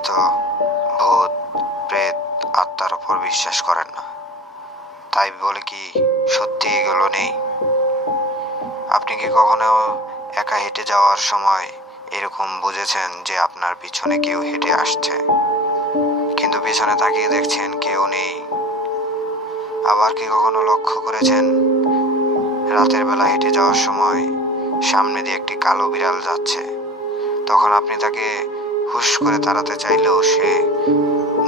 হয়তো ভূত, প্রেত, আত্মার ওপর বিশ্বাস করেন না, তাই বলে কি সত্যি এগুলো নেই? আপনি কি কখনো একা হেঁটে যাওয়ার সময় এরকম বুঝেছেন যে আপনার পিছনে কেউ হেঁটে আসছে, কিন্তু পিছনে তাকিয়ে দেখছেন কেউ নেই? আবার কি কখনো লক্ষ্য করেছেন রাতের বেলা হেঁটে যাওয়ার সময় সামনে দিয়ে একটি কালো বিড়াল যাচ্ছে, তখন আপনি তাকে হুশ করে তাড়াতে চাইলেও সে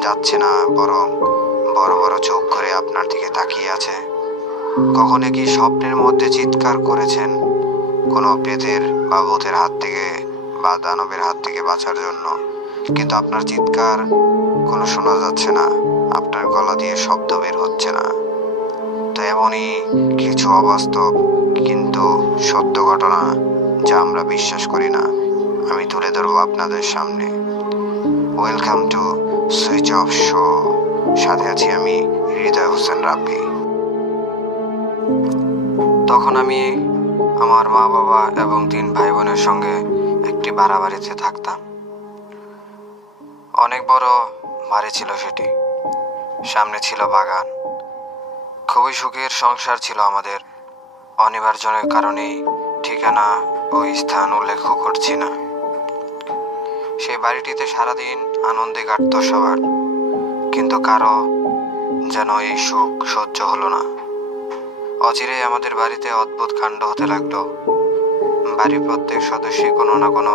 যাচ্ছে না, বরং বড় বড় চোখ করে আপনার দিকে তাকিয়ে আছে? কখনো কি স্বপ্নের মধ্যে চিৎকার করেছেন কোনো প্রেতের বা ভূতের হাত থেকে বা দানবের হাত থেকে বাঁচার জন্য, কিন্তু আপনার চিৎকার কোনো শোনা যাচ্ছে না, আপনার গলা দিয়ে শব্দ বের হচ্ছে না? তো এমনই কিছু অবাস্তব কিন্তু সত্য ঘটনা যা আমরা বিশ্বাস করি না, আমি তুলে ধরবো আপনাদের সামনে। Welcome to switch off show, সাথে আছি আমি হৃদয় হোসেন রাব্বি। তখন আমি আমার মা বাবা এবং 3 ভাই বোনের সঙ্গে একটি ভাড়া বাড়িতে থাকতাম। অনেক বড় বাড়ি ছিল সেটি, সামনে ছিল বাগান। খুবই সুখের সংসার ছিল আমাদের। অনিবার্যের কারণেই ঠিকানা ও স্থান উল্লেখ করছি না। সেই বাড়িটিতে সারাদিন আনন্দে কাটত সবার, কিন্তু কারো যেন এই সুখ সহ্য হলো না। অচিরেই আমাদের বাড়িতে অদ্ভুত কাণ্ড হতে লাগলো। বাড়ির প্রত্যেক সদস্যই কোনো না কোনো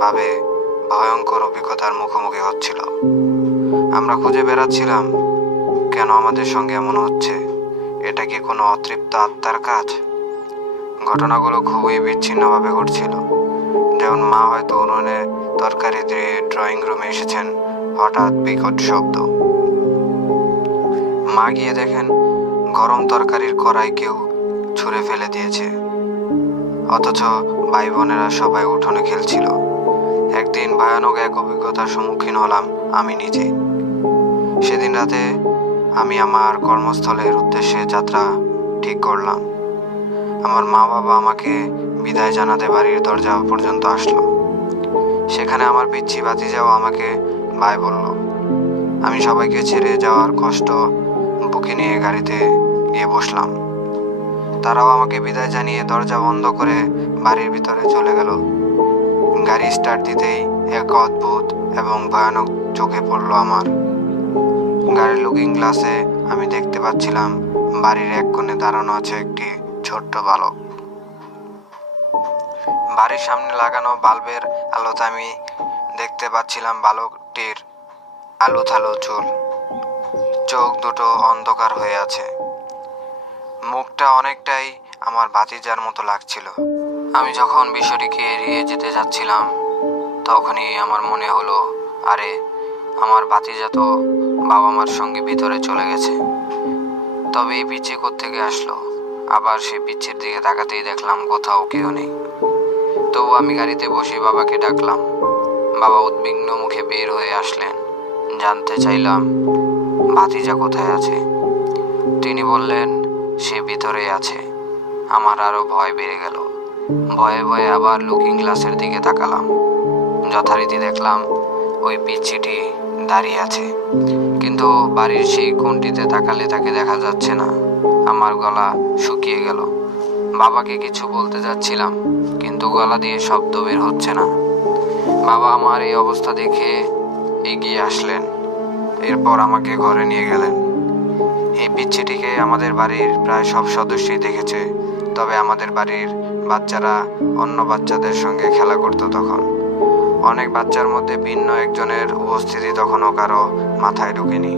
ভাবে ভয়ঙ্কর অভিজ্ঞতার মুখোমুখি হচ্ছিল। আমরা খুঁজে বেড়াচ্ছিলাম কেন আমাদের সঙ্গে এমন হচ্ছে। এটা কি কোনো অতৃপ্ত আত্মার কাজ? ঘটনাগুলো খুবই বিচ্ছিন্নভাবে ঘটছিল। যেমন মা হয়তো উনুনে তরকারি দিয়ে ড্রয়িং রুমে এসেছেন, হঠাৎ বিকট শব্দ। মা গিয়ে দেখেন গরম তরকারির কড়াই কেউ ছুঁড়ে ফেলে দিয়েছে, অথচ ভাই বোনেরা সবাই উঠোনে খেলছিল। একদিন ভয়ানক এক অভিজ্ঞতার সম্মুখীন হলাম আমি নিজে। সেদিন রাতে আমি আমার কর্মস্থলের উদ্দেশ্যে যাত্রা ঠিক করলাম। আমার মা বাবা আমাকে বিদায় জানাতে বাড়ির দরজা পর্যন্ত আসলো। সেখানে আমার পিচ্চি ভাতিজাও আমাকে বাই বলল। আমি সবাইকে ছেড়ে যাওয়ার কষ্ট বুকে নিয়ে গাড়িতে গিয়ে বসলাম। তারাও আমাকে বিদায় জানিয়ে দরজা বন্ধ করে বাড়ির ভিতরে চলে গেল। গাড়ি স্টার্ট দিতেই এক অদ্ভুত এবং ভয়ানক চোখে পড়ল আমার। গাড়ির লুকিং গ্লাসে আমি দেখতে পাচ্ছিলাম বাড়ির এক কোণে দাঁড়ানো আছে একটি ছোট্ট বালক। বাড়ির সামনে লাগানো বাল্বের আলোতে আমি দেখতে পাচ্ছিলাম বালকটির আলুথালু চুল, চোখ দুটো অন্ধকার হয়ে আছে, মুখটা অনেকটাই আমার ভাতিজার মতো লাগছিল। আমি যখন বিষয়টিকে এড়িয়ে যেতে যাচ্ছিলাম, তখনই আমার মনে হলো, আরে আমার ভাতিজা তো বাবা মার সঙ্গে ভিতরে চলে গেছে, তবে এই পিচ্চি কোত্থেকে আসলো? আবার সেই পিচ্চির দিকে তাকাতেই দেখলাম কোথাও কেউ নেই। তবু আমি গাড়িতে বসে বাবাকে ডাকলাম। বাবা উদ্বিগ্ন মুখে বের হয়ে আসলেন। জানতে চাইলাম ভাতিজা কোথায় আছে। তিনি বললেন সে ভিতরে আছে। আমার আরো ভয় বেড়ে গেল। ভয়ে ভয়ে আবার লুকিং গ্লাসের দিকে তাকালাম। যথারীতি দেখলাম ওই পিচ্চিটি দাঁড়িয়ে আছে, কিন্তু বাড়ির সেই কোণটিতে তাকালে তাকে দেখা যাচ্ছে না। আমার গলা শুকিয়ে গেল। বাবাকে কিছু বলতে যাচ্ছিলাম, কিন্তু গলা দিয়ে শব্দ বের হচ্ছে না। বাবা আমার এই অবস্থা দেখে এগিয়ে আসলেন। এরপর আমাকে ঘরে নিয়ে গেলেন। এই পিচ্চিটিকে আমাদের বাড়ির প্রায় সব সদস্যই দেখেছে, তবে আমাদের বাড়ির বাচ্চারা অন্য বাচ্চাদের সঙ্গে খেলা করতো তখন। অনেক বাচ্চার মধ্যে ভিন্ন একজনের উপস্থিতি তখনও কারো মাথায় ঢুকেনি।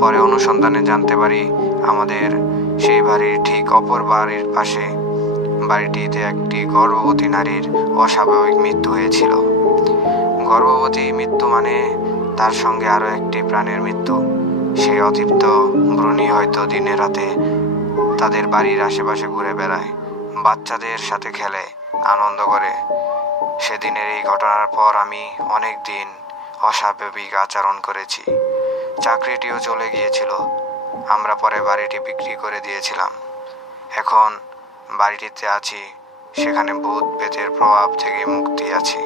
পরে অনুসন্ধানে জানতে পারি আমাদের সেই বাড়ির ঠিক অপর বাড়ির পাশে বাড়িটিতে একটি গর্ভবতী নারীর অস্বাভাবিক মৃত্যু হয়েছিল। গর্ভবতী মৃত্যু মানে তার সঙ্গে আরো একটি প্রাণের মৃত্যু। সেই অতৃপ্ত ভ্রূণী হয়তো দিনে রাতে তাদের বাড়ির আশেপাশে ঘুরে বেড়ায়, বাচ্চাদের সাথে খেলে, আনন্দ করে। সেদিনের এই ঘটনার পর আমি অনেক দিন অস্বাভাবিক আচরণ করেছি। চাকরিটিও চলে গিয়েছিল। আমরা পরে বাড়িটি বিক্রি করে দিয়েছিলাম। এখন বাড়িটিতে আছি, সেখানে ভূত প্রেতের প্রভাব থেকে মুক্তি আছি।